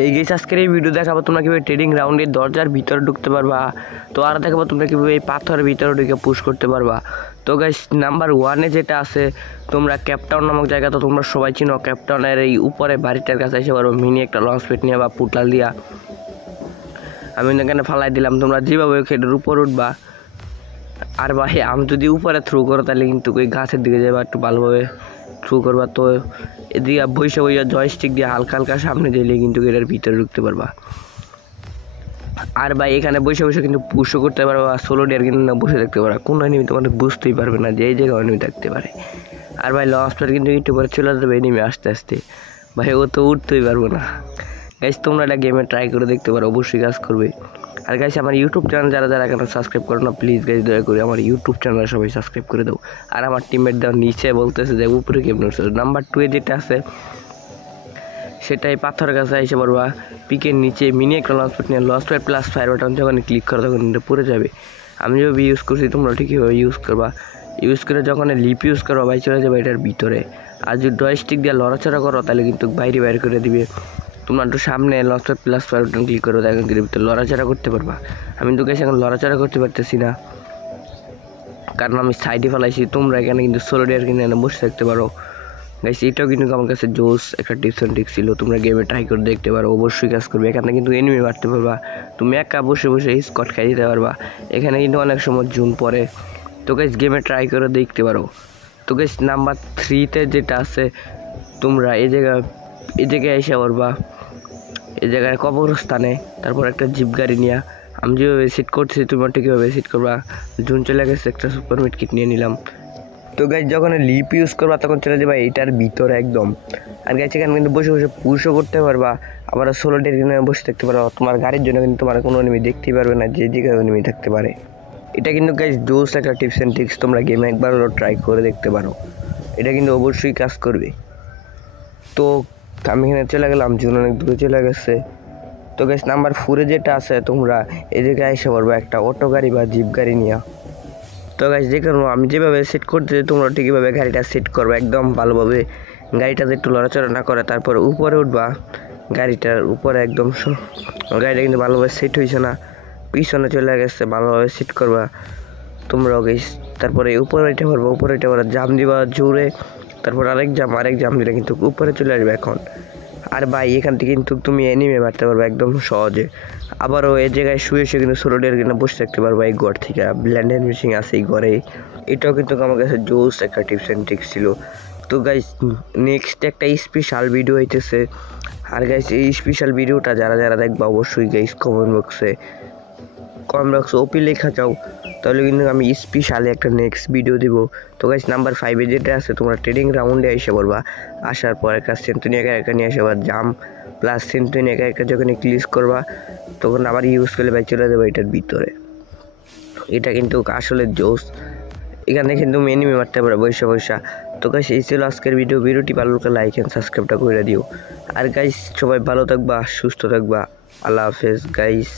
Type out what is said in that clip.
এই গাইস আজকের এই ভিডিও দেখাবো তোমরা কিভাবে ট্রেডিং রাউন্ডের দরজার ভিতরে ঢুকতে পারবা। তো আর দেখাবো তোমরা কিভাবে এই পাথরের ভিতরে ঢুকে পুশ করতে পারবা। তো গাইস নাম্বার 1-এ যেটা আছে তোমরা ক্যাপটাউন নামক জায়গা, তো তোমরা সবাই চিনো। ক্যাপটাউনের এই উপরে বাড়িটার কাছে এসে পারবো মিনি একটা লঞ্চ প্যাড নিয়ে বা পুটলাল দিয়া আমি এখানে ফালাই দিলাম। তোমরা যেভাবে খেটের উপর উঠবা, আর ভাই আমি যদি উপরে থ্রু করো তাহলে কিন্তু ওই গাছের দিকে যাবা, একটু ভালোভাবে থ্রু করবা। তো এদিকে বইসা জয়স্টিক দিয়ে হালকা হালকা সামনে দিলে কিন্তু এটার ভিতরে ঢুকতে পারবা। আর ভাই এখানে বসে কিন্তু পুশও করতে পারবা, সোলো ডেয়ার কিন্তু না বসে থাকতে পারবা। কোনো এনিমি তোমাদের বুঝতেই পারবে না যে এই জায়গায় এনিমি থাকতে পারে। আর ভাই লঞ্চ প্যাড কিন্তু একটু পরে চলে যাবে এনিমি আস্তে আস্তে, ভাই ও তো উঠতেই পারবো না। গাইস তোমরা এটা গেমে ট্রাই করে দেখতে পারো, অবশ্যই কাজ করবে। আর গাইস আমার ইউটিউব চ্যানেল যারা এখনো সাবস্ক্রাইব করো না, প্লিজ গাইস দয়া করে আমার ইউটিউব চ্যানেল সবাই সাবস্ক্রাইব করে দাও। আর আমার টিমমেট দাও নিচে বলতেছে যে উপরে কেমন নাম্বার 2-এ যেটা আছে সেটাই পাথরের কাছে এসে পড়বা। পিকের নিচে মিনি একটা লঞ্চ প্যাড নিয়ে launch pad plus fire button যখন ক্লিক করো তখন এটা পড়ে যাবে। আমি যেভাবে ইউজ করছি তোমরা ঠিকইভাবে ইউজ করবা। ইউজ করে যখন লিপ ইউজ করো ভাই চলে যাবে এটার ভিতরে। আর যদি জয়স্টিক দিয়ে লড়াচড়া করো তাহলে কিন্তু বাইরে করে দিবে। তোমরা একটু সামনে launch pad plus fire button click করো, দেখেন ভিতরে লড়াচড়া করতে পারবা। আমি তো গাইস এখন লড়াচড়া করতে পারতেছি না, কারণ আমি সাইডে ফেলাইছি। তোমরা এখানে কিন্তু সোলো ডেয়ার কিনে এনে বসে থাকতে পারো। গাইস এটাও কিন্তু আমার কাছে জোস একটা টিপস অ্যান্ড ট্রিক্স ছিল, তোমরা গেমে ট্রাই করে দেখতে পারো, অবশ্যই কাজ করবে। এখানে কিন্তু এনিমি মারতে পারবা, তুমি একা বসে স্কট খাই দিতে পারবা। এখানে কিন্তু অনেক সময় জুন পরে। তো গাইস গেমে ট্রাই করে দেখতে পারো। তো গাইস নাম্বার 3-তে যেটা আছে তোমরা এই জায়গায় এসে পড়বা, এই জায়গায় কবরস্থানে, তারপর একটা জিপ গাড়ি নিয়ে আমি যেভাবে সেট করছি তোমরা ঠিকভাবে সেট করবা। জুন চলে গেছে, একটা সুপার মিট কিট নিয়ে নিলাম। তো গাইস যখন লিপ ইউজ করবা তখন চলে যাবে এটার ভিতরে একদম। আর গাইস এখানে কিন্তু বসে পুশও করতে পারবা, আবার সোলো ডেয়ার কিনে বসে থাকতে পারো। তোমার গাড়ির জন্য কিন্তু তোমার কোনো এনিমি দেখতেই পারবে না যে জায়গায় এনিমি থাকতে পারে। এটা কিন্তু গাইস জোস একটা টিপস অ্যান্ড ট্রিক্স, তোমরা গেমে একবার হলো ট্রাই করে দেখতে পারো, এটা কিন্তু অবশ্যই কাজ করবে। তো আমি এখানে চলে গেলাম, জুন অনেক দূরে চলে গেছে। তো গাইস নাম্বার 4-এ যেটা আছে তোমরা এই জায়গায় এসে পড়বা একটা অটো গাড়ি বা জিপ গাড়ি নিয়ে। তো গাইস দেখুন আমি যেভাবে সেট করতে তোমরা ঠিকভাবে গাড়িটা সেট করবা একদম ভালোভাবে। গাড়িটাতে একটু লড়াচড়া না করে তারপরে উপরে উঠবা, গাড়িটার উপরে একদম। গাড়িটা কিন্তু ভালোভাবে সেট হয়েছে না, পিছনে চলে গেছে, ভালোভাবে সেট করবা তোমরাও গাইস। তারপরে উপরে উঠে পড়বা, উপরে উঠে পড়া জাম দিবা জোরে, তারপর আরেক জাম দিলে কিন্তু উপরে চলে আসবে এখন। আর ভাই এখান থেকে কিন্তু তুমি এনিমে মারতে পারবে একদম সহজে। আবারও এই জায়গায় শুয়ে কিন্তু সোলো ডেয়ার কিনে বসে থাকতে পারবো এই ঘর থেকে। ব্ল্যান্ডেড মেশিন আছে এই ঘরে, এটাও কিন্তু আমার কাছে জোস একটা টিপস অ্যান্ড ট্রিক্স ছিল। তো গাইস নেক্সট একটা স্পেশাল ভিডিও হইতেছে। আর গাইস এই স্পেশাল ভিডিওটা যারা দেখবা অবশ্যই গাইস কমেন্ট বক্সে ওপি লেখা যাও, তাহলে কিন্তু আমি স্পেশালি একটা নেক্সট ভিডিও দিব। তো গাইস নাম্বার 5-এ যেটা আছে তোমরা ট্রেডিং রাউন্ডে এসে পড়বা। আসার পর একটা সেন্টুনি একা নিয়ে আসে আবার জাম প্লাস সেন্টুনি একা যখন ক্লিক করবা তখন আবার ইউজ করলে ভাই চলে যাবে এটার ভিতরে। এটা কিন্তু আসলে জোস, এখানে কিন্তু এনিমি মারতে পারো বৈশা। তো গাইস এই ছিল আজকের ভিডিওটি ভালো লাগলে লাইক এন্ড সাবস্ক্রাইবটা করে দিও। আর গাইস সবাই ভালো থাকবা, সুস্থ থাকবা, আল্লাহ হাফেজ গাইস।